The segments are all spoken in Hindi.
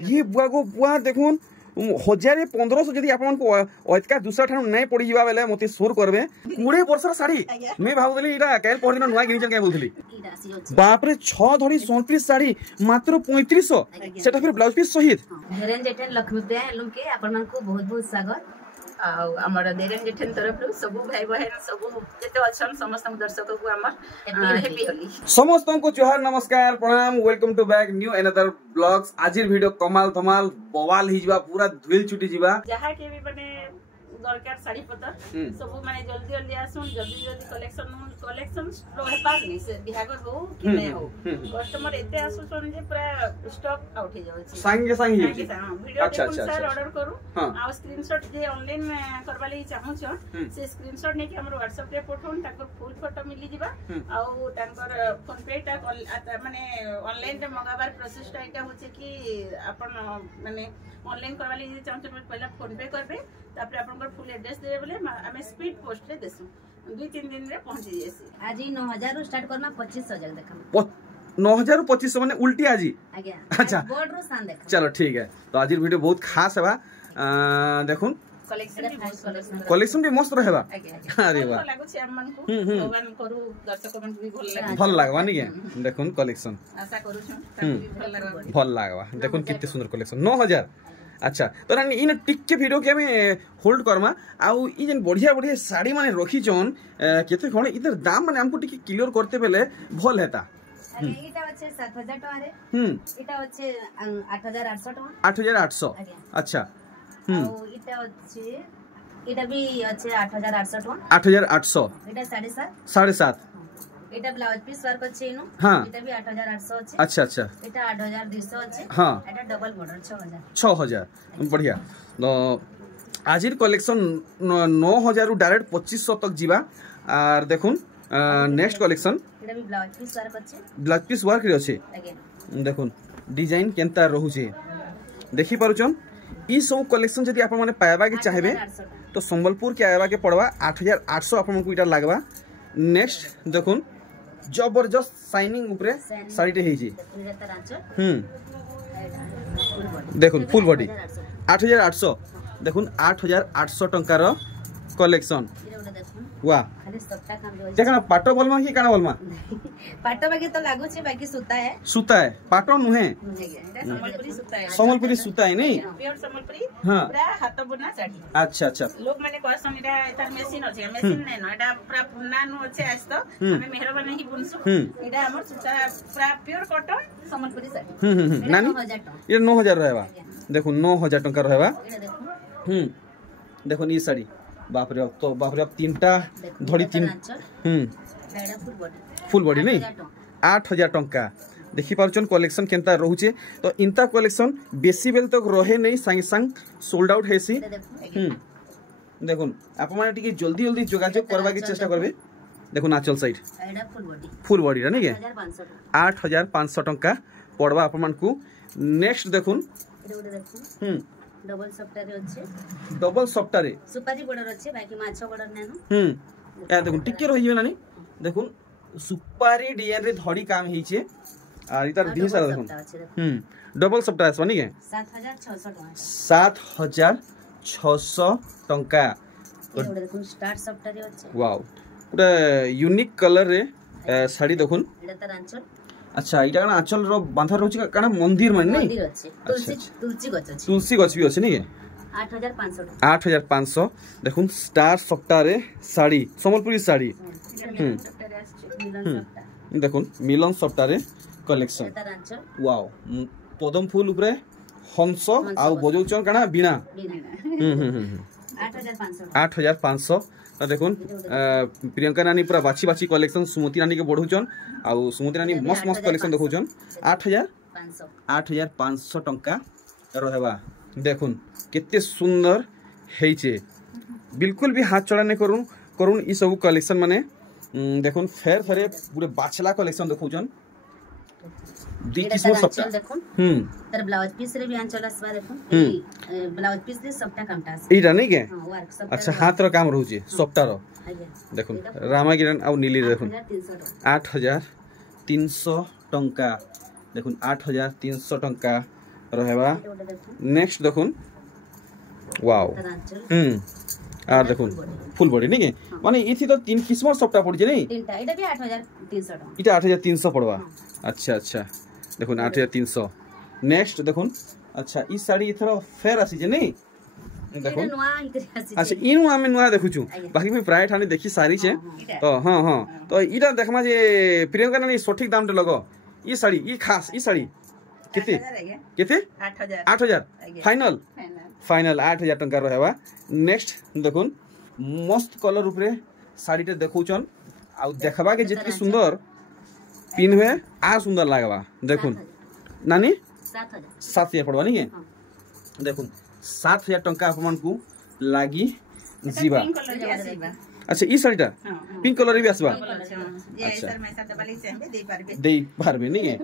ये बुआ को बुआ देखुन 1500 जदि आपन को अतका दूसरा ठान नहीं पड़ी जीवा बेले मते सोर करबे 20 वर्षर साड़ी मैं भाबुली इटा कैल पहर दिन नुआ किनिचन के बोलथली बाप रे 6 धड़ी 37 साड़ी मात्र 3500 सेटा फिर ब्लाउज पीस सहित हेरेन जेठन लक्ष्मी प्रिया एलुम के आपन मन को बहुत बहुत स्वागत आमर देरेन जेठन तरफ सब भाई बहन सब जते अछन समस्त दर्शक को आमर हैप्पी होली समस्त को जोहार नमस्कार प्रणाम welcome to back new another blogs आजिर वीडियो कमाल धमाल बवाल ही जीवा पूरा धुल छुटी जीवा जहा के भी माने दरकार साड़ी पतर सब माने जल्दी जल्दी आसुन जल्दी कलेक्शन रहे पास नहीं से बिहागर हो कि नहीं हो कस्टमर एते आसुन जे पूरा स्टॉक आउट हो जाय संगे संगे वीडियो अच्छा ऑर्डर करू आ स्क्रीनशॉट जे ऑनलाइन करबा ਲਈ चाहू से स्क्रीनशॉट ने कि हमर WhatsApp रे पठोन ताकर फुल फोटो मिली जिबा आ ताकर फोन पे टा माने ऑनलाइन रे मंगाबार प्रोसेस टा एटा होचे कि अपन माने ऑनलाइन करबा ਲਈ चाहू पहला फोन पे करबे तापर आपनकर फुल एड्रेस देबे बोले हमें स्पीड पोस्ट रे देसु 2-3 दिन रे पहुंच जेसी आज 9000 स्टार्ट करना 2500 देखा 9000 2500 माने उल्टी आजी आज्ञा अच्छा बोर्ड रो सान देखा चलो ठीक है तो आज वीडियो बहुत खास है देखुन कलेक्शन भी मस्त रहेबा अरे वाह लागो छै हमन को भगवान करू दर्शक मन भी भल लागबा नी के देखुन कलेक्शन आशा करू छु भल लागबा देखुन कितने सुंदर कलेक्शन 9000 अच्छा तो ना इन टिक के वीडियो के हमें होल्ड करमा आउ ई जन बढ़िया बढ़िया साड़ी माने रखी चोन केते खणे इधर दाम माने हमको टिक क्लियर करते बेले भल हेता एटा अच्छे 7000 टका रे एटा अच्छे 8800 टका 8800 अच्छा और एटा अच्छे एटा भी अच्छे 8800 टका 8800 एटा 7.5 7.5 एटा ब्लाउज पीस वर्क अच्छे नो हां एटा भी 8800 अच्छे अच्छा अच्छा एटा 8200 अच्छे हां एटा डबल बॉर्डर 6000 बढ़िया तो आजिर कलेक्शन 9000 डायरेक्ट 2500 तक जीवा और देखुन नेक्स्ट कलेक्शन एटा भी ब्लाउज पीस वर्क अच्छे ब्लाउज पीस वर्क रे अच्छे देखुन डिजाइन केनता रहू छे देखि पारुचन ई सब कलेक्शन जदि आपन माने पाएबा के चाहेबे तो संबलपुर के आएबा के पड़वा 8800 आपन को इटा लागबा नेक्स्ट देखुन जबरदस्त शाइनिंग ऊपर साड़ी टे हेजी देखुन फुल बॉडी 8800 देखुन 8800 टंका रो कलेक्शन वाह देखना पाटो बोलमा कि काना बोलमा पाटो बाकी तो लागू छे बाकी सूता है पाटो नुहे संबलपुरी सूता है नहीं प्योर संबलपुरी हां पूरा हाथ बुना साड़ी अच्छा अच्छा लोग माने कहसन इटा एता मशीन अछि मशीन नै न एटा पूरा पुना नु अछि आज तो हमें मेहरबान ही बुनसु एटा हमर सूता पूरा प्योर कॉटन संबलपुरी साड़ी नानी ये 9000 रहबा देखो 9000 टंका रहबा देखो ई साड़ी बाप रे अब तीनटा धड़ी तीन फुल बॉडी नहीं 8000 टंका देखि पारछन कलेक्शन केनता रहउचे तो इनता कलेक्शन बेसी बेल तक रहे नहीं संग संग सोल्ड आउट हेसी देखुन आप माने टिके जल्दी जल्दी जोगाजोग करबा के चेष्टा करबे देखुन आंचल साइड फुल बॉडी रा नहीं के 8500 टंका पड़वा आप मान को नेक्स्ट देखुन डबल सफ्टारे सुपारी बॉर्डर अच्छे बाकी माछो बॉर्डर नेनो या देखुन टिके रहि जेबे नानी देखुन सुपारी डिजाइन रे धड़ी काम हेचे आर इतार दिह सारा देखुन डबल सफ्टार आसबा नी के 7600 टंका एडे देखुन स्टार सफ्टारे अच्छे वाओ पूरा यूनिक कलर रे साड़ी देखुन एडा त रांचल अच्छा इटा काना आंचल रो बांधा रहउची काना मंदिर मन नहीं मंदिर अच्छे तुलसी गछ अच्छे तुलसी गछ भी अच्छे नहीं 8500 देखुन स्टार सफ्टारे साड़ी संबलपुरी साड़ी देखुन मिलन सफ्टारे कलेक्शन वाओ पदम फूल ऊपर हंस आ बजौचन काना बीणा 8500 देखुन प्रियंका नानी पूरा बाछी बाछी कलेक्शन सुमति नानी के बढ़ौचन आ सुमति नानी मस्त मस्त कलेक्शन देखौचन 8500 टंका रहबा देखुन केते सुंदर हेइचे बिल्कुल भी हाथ चढ़ा नहीं करुन ई सब कलेक्शन माने देखुन फेर फेरे पूरे बाछला कलेक्शन देखौचन दी किस्म सबटा देखुन तर ब्लाउज पीस रे भी आंचल आसबा देखुन ब्लाउज पीस रे सबटा कामटा इटा नहीं के अच्छा हाथ रो काम रहउची सबटा रो देखुन रामागिरन आ नीली देखुन 8300 टंका देखुन 8300 टंका रहबा नेक्स्ट देखुन वाओ आर देखुन फुल बॉडी नहीं के माने इथि तो 3 किस्म सबटा पड़ जे नहीं तीनटा एटा भी 8300 टका इटा 8300 पड़वा अच्छा अच्छा देखुन 8300 नेक्स्ट देखुन अच्छा ई साड़ी इथरो फेर आसी जे नहीं देखुन अच्छा इनु आमे नुआ देखु छु बाकी भी प्राय ठाने देखि सारी छे तो हां हां तो इटा देखमा जे प्रियंका नानी सठिक दाम ते लगो ई साड़ी ई खास ई साड़ी केते केते 8000 फाइनल फाइनल 8000 टंका रहबा नेक्स्ट देखुन मस्त कलर ऊपर साड़ीटे देखौछन आ देखबा के जितकी सुंदर पिनवे आ सुंदर लागबा देखुन नानी 7000 पड़वा नहीं के देखुन 7000 टंका अपन को लागी जीवा अच्छा ई साड़ीटा पिंक कलर भी आसबा दे पारबे नहीं के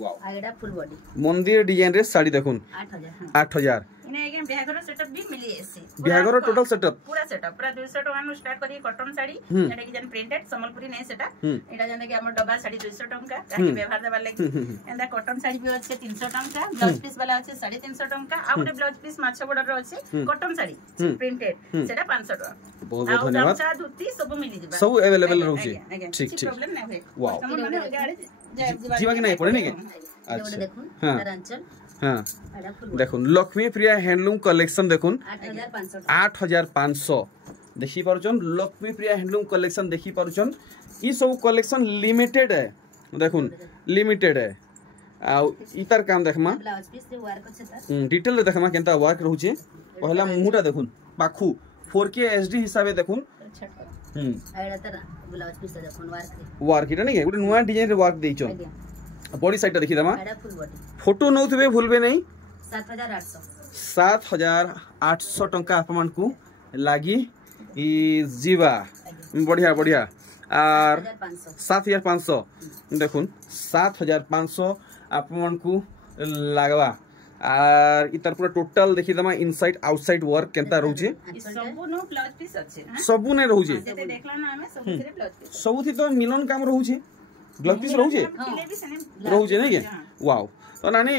वाओ आइडा फुल बॉडी मंदिर डिजाइन रे साड़ी देखुन 8000 इने अगेन बिहागर सेटअप भी मिली एसी बिहागर टोटल सेटअप पूरा 200 टका नु स्टार्ट करी कॉटन साड़ी जेटा कि जन प्रिंटेड संबलपुरी नै सेटा एटा जन कि हमर डब्बा साड़ी 200 टका ताकि व्यवहार देबा लागि एंदा कॉटन साड़ी भी अछि 300 टका ब्लाउज पीस वाला अछि 350 टका आ गुटे ब्लाउज पीस माछ बॉर्डर रो अछि कॉटन साड़ी प्रिंटेड सेटा 500 टका बहुत बहुत धन्यवाद गामछा धोती सब मिली जिबा सब अवेलेबल रहउछि ठीक ठीक प्रॉब्लम नै होय वाओ जीवा के नहीं पड़े नहीं के अच्छा देखुन तारांचल हां देखुन लक्ष्मी प्रिया हैंडलूम कलेक्शन देखुन 8500 देखि पारुचन लक्ष्मी प्रिया हैंडलूम कलेक्शन देखि पारुचन ई सब कलेक्शन लिमिटेड है देखुन लिमिटेड है आ इतर काम देखमा ब्लाउज पीस से वर्क छै डिटेल देखमा केनता वर्क रहउचे पहला मुहुटा देखुन पाखु 4K HD हिसाबे देखुन आइडा तर ब्लाउज पीस देखुन वर्क इटा नहीं गुटे नुवा डिजाइन रे वर्क देइचो बॉडी साइड देखि दमा आइडा फुल बॉडी फोटो नउथबे भूलबे नहीं 7800 टंका अपन को लागी ई जीवा बढ़िया बढ़िया आर 7500 देखुन 7500 अपन को लागवा आर इतर पूरा टोटल देखि दमा इनसाइड आउटसाइड वर्क केनता रहउचे सबु नो ब्लाउज पीस अछि सबु ने रहउचे जते देखला ना हमें सबु रे ब्लाउज पीस सबुथि तो मिलन काम रहउचे ब्लाउज पीस रहउचे रहउचे नहीं के वाओ तो नानी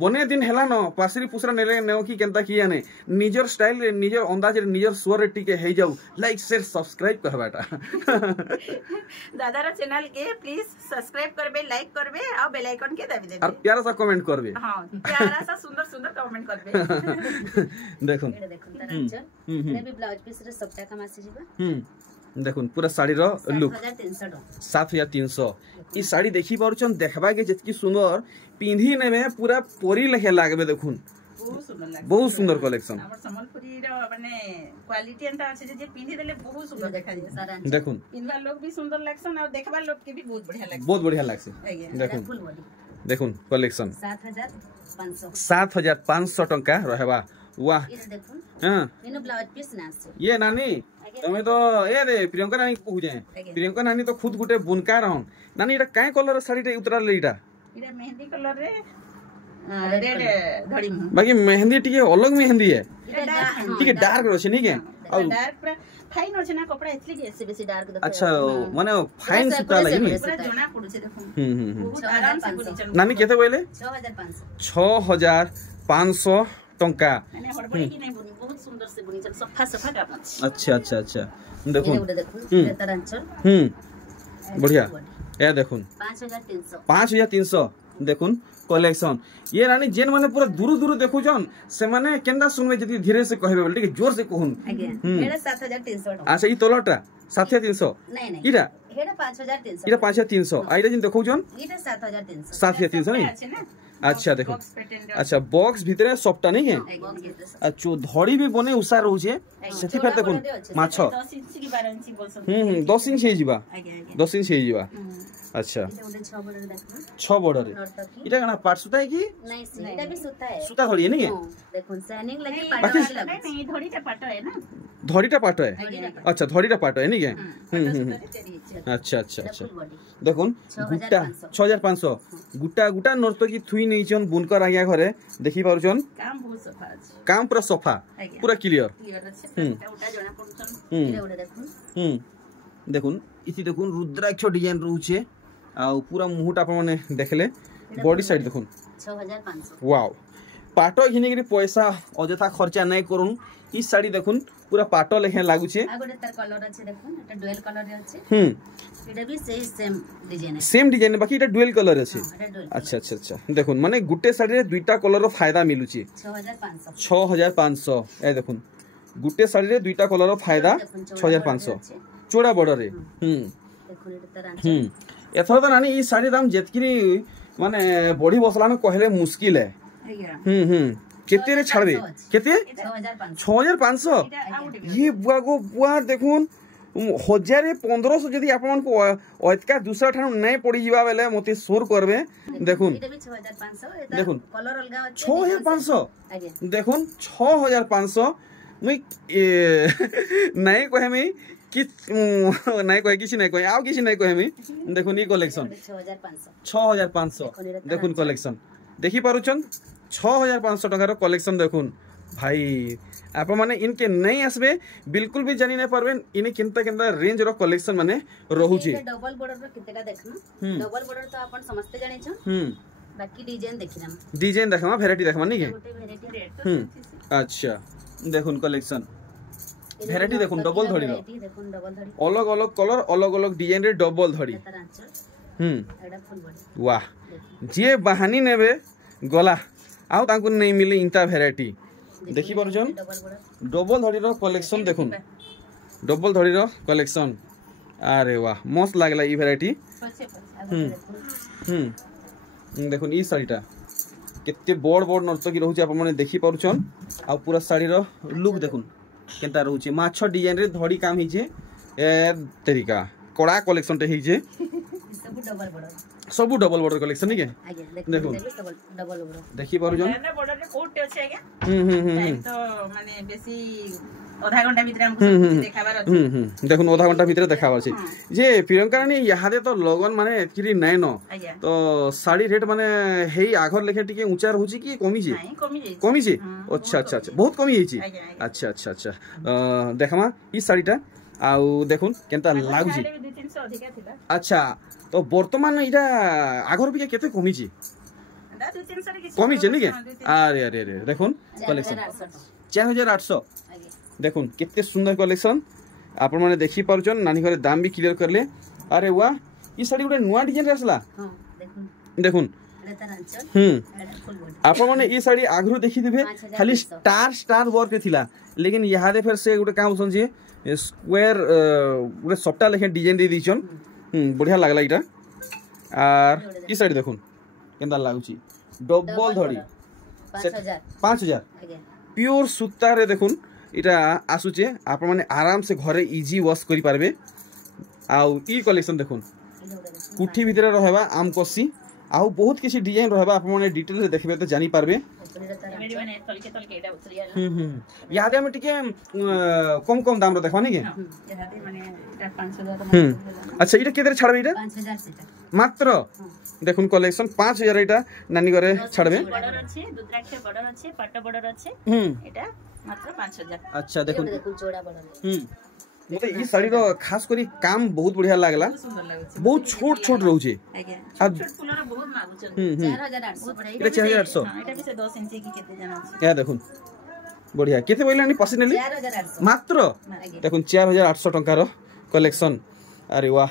बने दिन हेला न पासरी पुसरा नेले नेओ की केनता किया ने निजर स्टाइल रे निजर अंदाज रे निजर स्वर रे टिके हे जाऊ लाइक शेयर सब्सक्राइब करबाटा दादारा चैनल के प्लीज सब्सक्राइब करबे लाइक करबे और बेल आइकन के दाबी देबे और प्यारा सा कमेंट करबे हां प्यारा सा सुंदर सुंदर कमेंट करबे देखुन देखुन तारांचल ने भी ब्लाउज पीस रे सबटा काम आसी जिबा देखुन पूरा साड़ी रो लुक 7300 ई साड़ी देखि पारुचन देखबा के जतकी सुंदर पिंधी ने में पूरा पोरी लखे लागबे देखुन बहुत सुंदर कलेक्शन हमर संबलपुरी रो माने क्वालिटी एंता আছে जे पिंधी देले बहुत सुंदर देखा जे देखुन पिनवा लोग भी सुंदर लागसन और देखबा लोग के भी बहुत बढ़िया लागसन बहुत बढ़िया लागसे देखुन देखुन कलेक्शन 7500 टंका रहबा वाह हां इनो ब्लाउज पीस ना से ये नानी तमे तो ए रे प्रियंका नानी कहू जे प्रियंका नानी तो खुद गुटे बुनकार हन नानी एटा काय कलर साड़ी रे उतरा लेटा इरा मेहंदी कलर रे रेड धड़ी बाकी मेहंदी टिके अलग मेहंदी है टिके डार्क रछे नहीं के और डार्क पूरा फाइन होछ ना कपड़ा इतली के ऐसे बेसी डार्क देखो अच्छा माने फाइन सुता लागि नहीं पूरा जोना पडुछे देखो बहुत आराम से बुनी नानी केते बोले 6500 टंका माने हड़बड़ी की नहीं बुनी बहुत सुंदर से बुनी चल सफा सफा काम अछि अच्छा अच्छा अच्छा देखुन देखुन तारांचल बढ़िया ए देखुन 5300 देखुन कलेक्शन ये रानी जेन माने पूरा दूर दूर देखुजन से माने केंदा सुनबे जति धीरे से कहबे बोल ठीक जोर से कहून एड़ा 7300 अच्छा ई तोलटा 7300 नहीं नहीं इरा एड़ा 5300 इरा 5300 आइरा जिन देखुजन इटा 7300 7300 नहीं अच्छा देखो अच्छा बॉक्स भीतर सबटा नहीं है अच्छा धड़ी भी बने उषा रहउछे सेथि पर देखुन माछ 10 इंच की 12 इंच बोलसन 10 इंच हे जीवा 10 इंच हे जीवा अच्छा 6 बॉर्डर रे इटा कना पाट सुता है की नहीं इटा भी सुता है सुता धड़ी है नहीं है देखुन शाइनिंग लगी पाट नहीं धड़ीटा पाट है ना धड़ीटा पाट है अच्छा धड़ीटा पाट है नहीं है अच्छा अच्छा अच्छा देखुन गुटा 6500 गुटा गुटा नर्तकी थुई नैचन बुनकर आज्ञा घरे देखि पारुचन काम बहुत सफा अछि काम पूरा सफा पूरा क्लियर अछि उटा जणा पडुछन इटा देखुन देखुन इति देखुन रुद्राक्ष डिजाइन रहउछे आ पूरा मुहटा अपन माने देखले बॉडी साइड देखुन 6500 वाओ पाट घिनिक पैसा अजथा खर्चा नहीं करूँ ई साड़ी देखुन पूरा पाट लेखे लागुचे आ गोटे तार कलर अछि देखुन एटा डुअल कलर रे अछि एटा भी सेम डिजाइन बाकी एटा डुअल कलर अछि एटा डुअल अच्छा अच्छा अच्छा देखुन माने गुटे साड़ी रे दुईटा कलर रो फायदा मिलुची 6500 ए देखुन गुटे साड़ी रे दुईटा कलर रो फायदा 6500 चोड़ा बॉर्डर रे देखुन एटा तार एथर तो नानी ई साड़ी दाम जेतकी माने बढ़ी बसलान कहले मुश्किल है केते रे छाड़बे केते 6500 ये बुआ गो बुआ देखुन 1500 जदी आपन को अतका दूसरा ठानु नहीं पड़ी जीवा बेले मते सोर करबे देखुन एटा भी 6500 देखुन कलर अलगा अछि 6500 देखुन 6500 मुई नहीं कहमी कि नहीं कहे किसी नहीं कहे आउ किसी नहीं कहमी देखुन ई कलेक्शन 6500 देखुन कलेक्शन देखि पारुचन 6500 टका कलेक्शन देखुन भाई आप माने इनके नहीं आसबे बिल्कुल भी जानी नहीं पारबे इने किंता किंता रेंज रो कलेक्शन माने रहूची डबल बॉर्डर रो कितेटा देखना डबल बॉर्डर तो अपन समझते जाने छ बाकी डिजाइन देखिना डिजाइन देखमा वैरायटी देखमा नी के गोटे वैरायटी अच्छा देखुन कलेक्शन वैरायटी देखुन डबल धड़ी रो देखुन डबल धड़ी अलग अलग कलर अलग अलग डिजाइन रे डबल धड़ी एटा फुल बॉडी वाह जे बहानी नेबे गला आउ तांको नहीं मिले इंता वैरायटी देखि परजन डबल धड़ी रो कलेक्शन देखुन डबल धड़ी रो कलेक्शन अरे वाह मस्त लागला ई वैरायटी देखुन ई साड़ीटा केते बड़ बड़ नर्तकी रहउची आप माने देखि पारुछन आ पूरा साड़ी रो लुक देखुन केनता रहउची माछ डिजाइन रे धड़ी काम हिजे ए तरीका कड़ा कलेक्शन टे हिजे सब डबल बॉर्डर कलेक्शन नहीं के देखो डबल बॉर्डर देखि पारुजन ना बॉर्डर रे कोट अछि आगे टाइम तो माने बेसी आधा घंटा भीतर हमको देखाबार अछि देखुन आधा घंटा भीतर देखाबार छै जे प्रियंका रानी यहादे तो लगन माने एतकी नै न तो साड़ी रेट माने हेई आघर लेखे टिके ऊंचा रहउची कि कमी छै नहीं कमी छै अच्छा अच्छा अच्छा बहुत कमी हेची अच्छा अच्छा अच्छा देखमा ई साड़ीटा आउ देखुन केनता लागु छै 200-300 अधिका थिला अच्छा तो वर्तमान इटा आगर भी केते कमी छी कमी छै नि के अरे अरे अरे देखुन कलेक्शन 4800 देखुन केते सुंदर कलेक्शन आपण माने देखि पारुचन नानी घरे दाम भी क्लियर करले अरे वाह ई साड़ी उडे नुवा डिजाइन रे असला हां देखुन आपण माने ई साड़ी आगरु देखि दिबे खाली स्टार स्टार वर्क थिला लेकिन यहादे फिर से उडे काम होसन जे स्क्वायर उडे सप्ता लेखे डिजाइन दे दिछन बढ़िया लागला इटा आर ई साड़ी देखुन केनता लागुची डबल धड़ी 5000 प्योर सूता रे देखुन इटा आसुचे आप माने आराम से घरे इजी वॉश करि पारबे आउ ई कलेक्शन देखुन कुठी भीतर रहबा आम कसी आउ बहुत किसी डिजाइन रहबा आप माने डिटेल से देखबे तो जानि पारबे यादे में टिके कम कम दाम रो देखबा नि के अच्छा इटा केदरे छाड़बे इटा 5000 सेटा मात्र देखुन कलेक्शन 5000 इटा नानी घरे छाड़बे बॉर्डर अछि दुत्राक्ष बॉर्डर अछि पट्ट बॉर्डर अछि एटा मात्र 5000 अच्छा देखुन चोड़ा बॉर्डर मते ई साड़ी रो खास करी काम बहुत बढ़िया लागला बहुत छोट छोट रहू छे छोट छोट फूल रो बहुत मागु छ 4800 पड़े इटा 4800 एटा भी से 10 इंच की केते जाना छ या देखुन बढ़िया केते बोइलानी पर्सनली 4800 मात्र देखुन 4800 टका रो कलेक्शन अरे वाह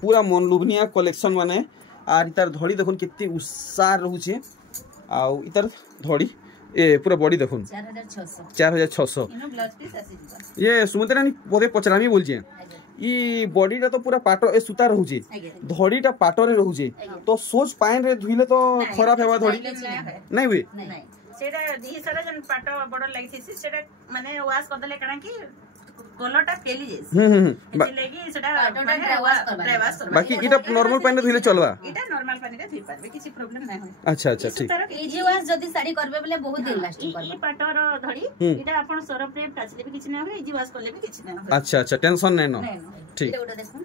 पूरा मन लुभनिया कलेक्शन माने आर इतार धड़ी देखुन केते उत्साह रहू छे आ इतार धड़ी ए पूरा बॉडी देखुन 4600 इनो ब्लाउज पीस आसी दिबा ये सुमतरानी पदे पचरामी बोल जे ई बॉडी टा तो पूरा पाटो ए सुता रहू छे धड़ी टा पाटो रे रहू छे तो सोच पाइन रे धुइले तो खराब हेबा धड़ी नहीं हुए नहीं सेटा दिही सारा जन पाटो बॉर्डर लागि छी सेटा माने वाश कर देले कना की कलरटा फेली जेस एति लागि सेटा वाश कर बाकी इटा नॉर्मल पाइन रे धुइले चलबा इटा नॉर्मल पानी रे धुइ पारबे किछि प्रॉब्लम नै होय अच्छा अच्छा ठीक इजी वाश जदी साड़ी करबे बोले बहुत दिन लास्टिंग करबे ई पाटोर धड़ी इटा आपण सरफ रे काचले भी किछि नै होय इजी वाश करले भी किछि नै होय अच्छा अच्छा टेंशन नै न ठीक एटा देखुन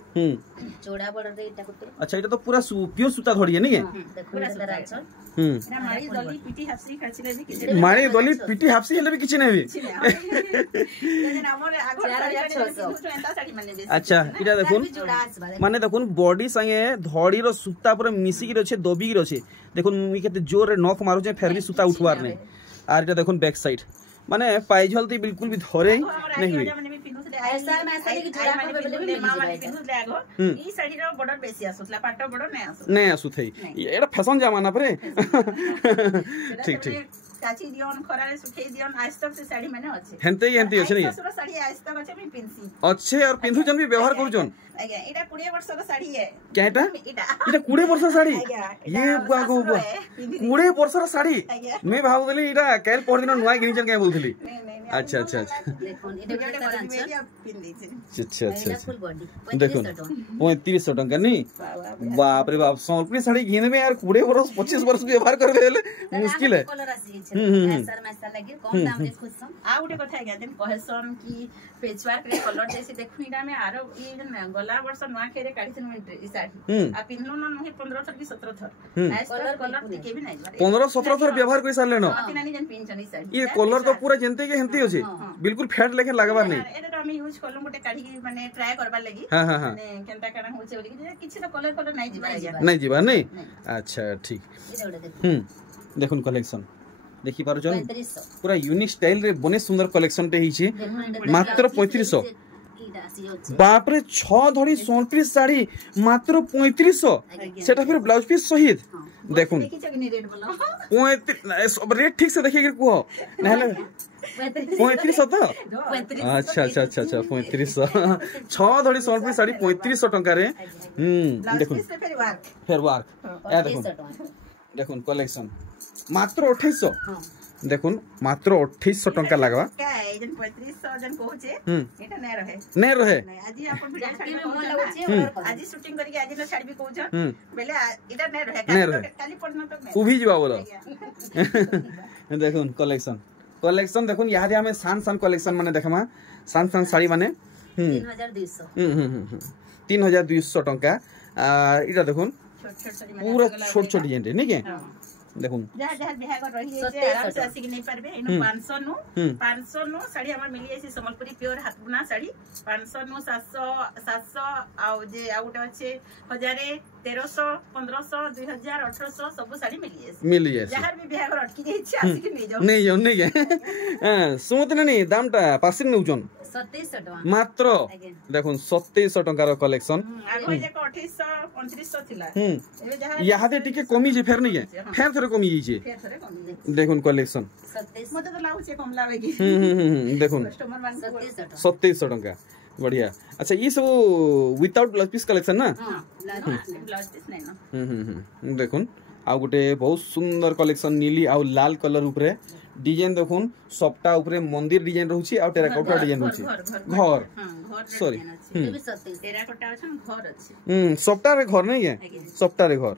चोड़ा बॉर्डर रे इटा कुते अच्छा इटा तो पूरा प्योर सूता धड़ी है नी के देखुन एटा राचल एटा मारी दली पिटी हाफसी काचले भी किछि मारी दली पिटी हाफसी हेले भी किछि नै होय जन हमर आगो अच्छा इटा देखुन माने देखुन बॉडी संगे धड़ी रो सूता पूरा मिसिक रछे दबिक रछे देखुन मु केते जोर रे नख मारू जे फेर भी सूता उठवार नै आर इटा देखुन बैक साइड माने पाइझल ती बिल्कुल भी धरे नै हुई ऐसा में ऐसा कि जोड़ा पर मां माने पिनु ले आगो ई साड़ी रो बॉर्डर बेसी आसुतला पाटो बॉर्डर नै आसु थई एटा फैशन जमाना परे ठीक ठीक काची दियोन खरारे सुखै दियोन आज तक से साड़ी माने अछि हेंते अछि नै ससुर साड़ी आज तक अछि मैं पिनसी अच्छे और पिंधु जन भी व्यवहार करू जन आज्ञा एटा 20 वर्ष रो साड़ी है केटा एटा 20 वर्ष साड़ी ये बागो 20 वर्ष रो साड़ी मैं भाबु देली एटा कैल पर दिन नुवा गिनी जन के बोलथली अच्छा अच्छा अच्छा देखोन एटा अच्छा अच्छा देखोन 3500 टका नी बाप रे बाप संपरी साड़ी घिनबे यार 20 वर्ष 25 वर्ष व्यवहार करबे मुश्किल है सर मैसा लगे कम दाम रे खुसम आ उठे कथा है जन कहसन की पेचवर्क रे कलर जैसे देखुइडा में आरो ई गला वर्ष नुआ खेरे काढिसन ई साड़ी आ पिनलो न नहे 15 थर की 17 थर कलर कलर टिके भी नै 15 17 थर व्यवहार करि सारले न नानी जन पिनछन ई साड़ी ये कलर तो पूरा जनते के हेंती होछे बिल्कुल फेड लेके लागबार नै एटा हम यूज करलु गोटे काढी के माने ट्राई करबा लागि माने केनता केना होछे बोली किछि तो कलर कलर नै जिबा नै अच्छा ठीक देखुन कलेक्शन देखि पारो जन पूरा यूनिक स्टाइल रे बने सुंदर कलेक्शन टे हिची मात्र 3500 बाप रे 6 धड़ी 37 साड़ी मात्र 3500 सेटा फिर ब्लाउज पीस सहित देखुन रेट ठीक से देखिए को नहले 3500 तो अच्छा अच्छा अच्छा अच्छा 3500 6 धड़ी 37 साड़ी 3500 टका रे देखुन फेर वर्क या देखुन कलेक्शन मात्र 2800 देखुन मात्र 2800 टका लागबा का एजन 3500 जन कहूचे एटा नै रहे आज अपन वीडियो छाडी में मन लागुचे आज शूटिंग करी आज न छाडी भी कहूछ बेले एटा नै रहे काली पड़ना तक उभी जीवा बोलो देखुन कलेक्शन देखुन यहां हमें सान कलेक्शन माने देखमा सान साड़ी माने 3200 3200 टका इटा देखुन पूरा छोट डिजाइन रे नै के देखुन जहां बिहागर रही है आराम से आसी नहीं परबे इनो 500 नु साड़ी हमर मिली है संबलपुरी प्योर हाथ बुना साड़ी 500 नु 700 आ जे आउट আছে 1000 1300 1500 2000 1800 सब साड़ी मिली है जहां भी बिहागर अटकी जाई छै आसी के नै जाओ नै के सुमत नै दामटा पासिन नउजन 2700 टका मात्र देखुन 2700 टका रो कलेक्शन आगो जे 2800 3500 थिला एबे जहां यादे टिके कमी जे फेर नै के फेर थोड़े कमी जे देखुन कलेक्शन 27 मते तो लाउचे कम लावेगी देखुन कस्टमर मान 2700 टका बढ़िया अच्छा ये सब विदाउट ब्लाउज पीस कलेक्शन ना ब्लाउज पीस नै ना देखुन आ गोटे बहुत सुंदर कलेक्शन नीली आ लाल कलर ऊपर डिजाइन देखुन सबटा ऊपर मंदिर डिजाइन रहउची आ टेराकोटा डिजाइन रहउची घर सॉरी टेराकोटा अछि घर अछि सबटा रे घर नै है सबटा रे घर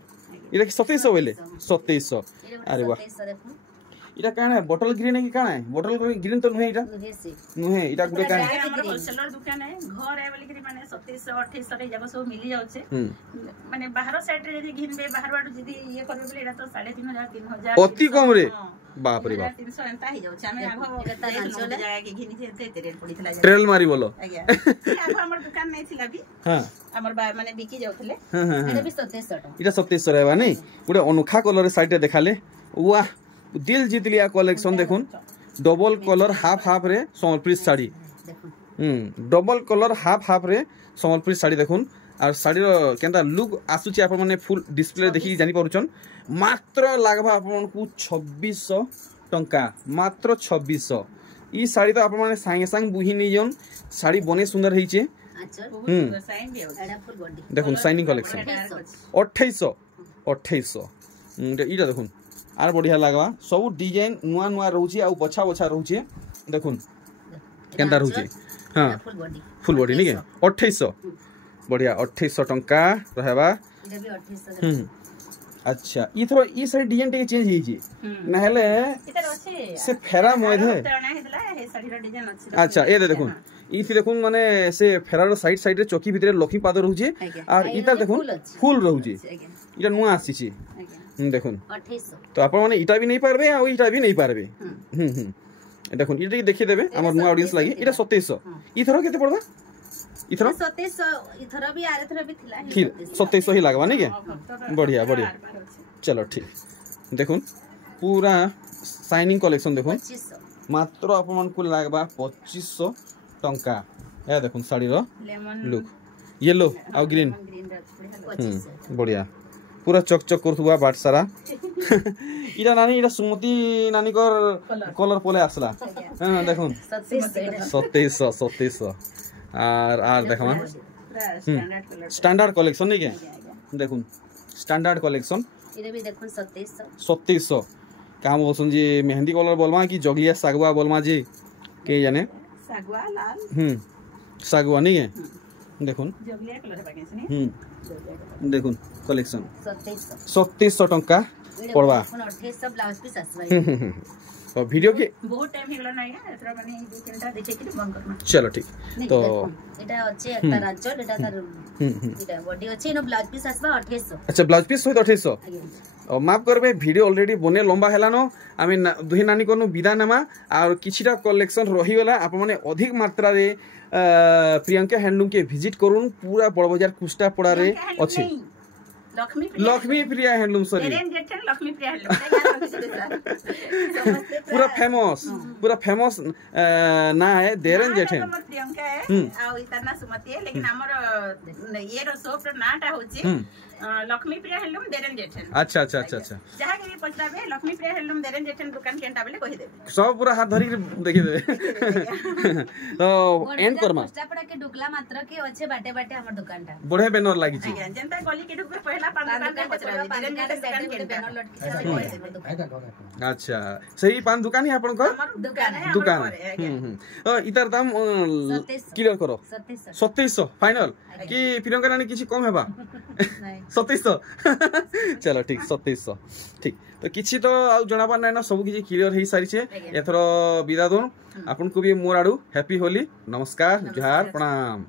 इरा 2700 बोले 2700 अरे वाह इटा काना बोतल ग्रीन है कि काना है बोतल ग्रीन तो नुहे इटा नुहे इटा गुडे काना हमर होलसेलर दुकान है घर है बोली कि माने 2700 2800 रे जगह सब मिली जाउछे माने बाहर साइड रे यदि घिनबे बाहर वाडू यदि ये करबे बोले एटा तो 3500 3000 अति कम रे बाप रे बाप 300 एंता ही जाउछे हमें आगो जगह के घिनी जे एते रेट पड़ीथला ट्रेल मारी बोलो आज्ञा आगो हमर दुकान नै थिला भी हां हमर माने बिकी जाउथले एटा भी 2700 टका इटा 2700 रहबा नै गुडे अनोखा कलर साइड देखाले वाह दिल जीत लिया कलेक्शन देखुन डबल कलर हाफ रे Sambalpuri sari double colour half रे संबलपुरी साड़ी देखुन और साड़ी केंता लुक आसुची आप माने फुल डिस्प्ले देखि जानि पारुचन मात्र लागबा आपन को 2600 टंका मात्र 2600 ई साड़ी तो आप माने संगे संग बुही नै जन साड़ी बने सुंदर हेइचे अच्छा साइन भी एडा फुल बॉडी देखुन साइनिंग कलेक्शन 2800 इटा देखुन आर बढ़िया लागबा सब डिजाइन नुआ नुआ रहउची आ बछा रहउची देखुन केंता रहउची हां फुल बॉडी नहीं के 2800 बढ़िया 2800 टंका रहबा इटा भी 2800 अच्छा ई थरो ई साइड डिजाइन टे चेंज हेई छी नहले इधर अछि से फेरा मोयधे तणा हेदला हे साड़ी रो डिजाइन अछि अच्छा ए देखुन ई देखुन माने से फेरार साइड रे चौकी भितरे लखी पाद रहउची और इता देखुन फुल रहउची इटा नुआ आसी छी देखुन 2800 तो आप माने इटा भी नहीं पारबे आ इटा भी नहीं पारबे देखुन ये देखि देबे हमर नुआ ऑडियंस लागि इटा 2700 इथरो केते पड़बा इथरो 2700 इथरो भी आरे थरो भी थिला 2700 ही लागबा नै के बढ़िया बढ़िया चलो ठीक देखुन पूरा शाइनिंग कलेक्शन देखुन 2500 मात्र अपन को लागबा 2500 टंका या देखुन साड़ी रो लुक येलो आ ग्रीन बढ़िया पूरा चकचक करथुआ बाट सारा इरा नानी इरा सुमति नानी कर कलर पोले आसला हां देखुन 2700 आर देखमा स्टैंडर्ड कलेक्शन नहीं के देखुन स्टैंडर्ड कलेक्शन इरे भी देखुन 2700 काम बोलसन जी मेहंदी कलर बोलमा कि जगलिया सागवा बोलमा जी के जाने सागवा लाल सागवा नहीं है देखुन जगलिया कलर बागे से देखुन कलेक्शन 2700 टंका पड़वा 2800 ब्लाउज पीस आसबा तो वीडियो के बहुत टाइम हिगला नहीं है एतरा माने दो तीनटा देखे कि बंद करना चलो ठीक तो एटा अच्छे एकटा राजल एटा तार एटा बॉडी अच्छे नो ब्लाउज पीस आसबा 2800 अच्छा ब्लाउज पीस होय 2800 और माफ करबे वीडियो ऑलरेडी बने लंबा हेलानो आमी दुही नानी कोनु विदा नेमा और किछिटा कलेक्शन रही गला आप माने अधिक मात्रा रे प्रियंका हैंडलूम के विजिट करूँ पूरा बड़ बाजार कुष्टा पड़ा रे अच्छे लक्ष्मी प्रिया हैंडलूम सॉरी लक्ष्मी प्रिया हैंडलूम पूरा फेमस ना है देरन जेठन प्रियंका है आ इतना सुमति है लेकिन हमर ये रो शॉप रो नाटा होची लक्ष्मी प्रिया हैंडलूम देरन जेठन अच्छा अच्छा अच्छा अच्छा जहां के भी पछराबे लक्ष्मी प्रिया हैंडलूम देरन जेठन दुकान केनटा बेले कहि देबे सब पूरा हाथ धरी देखि देबे तो एंड करमा कुष्टापड़ा के डुकला मात्र के अच्छे बाटे बाटे हमर दुकानटा बड़े बैनर लागी छी जनता गली के डुकर पहला पान दुकान पछराबे देरन जेठन दुकान केनटा बैनर लटकी अच्छा सही पान दुकान है अपन को दुकान इधर दाम क्लियर करो 2700 फाइनल कि प्रियंका रानी किछि कम हेबा 2700 चलो ठीक 2700 ठीक तो किछि तो आ जणाबा नै ना सब किछि क्लियर हे सारी छे एथरो विदा दोन आपन को भी मोर आडू हैप्पी होली नमस्कार जोहार प्रणाम।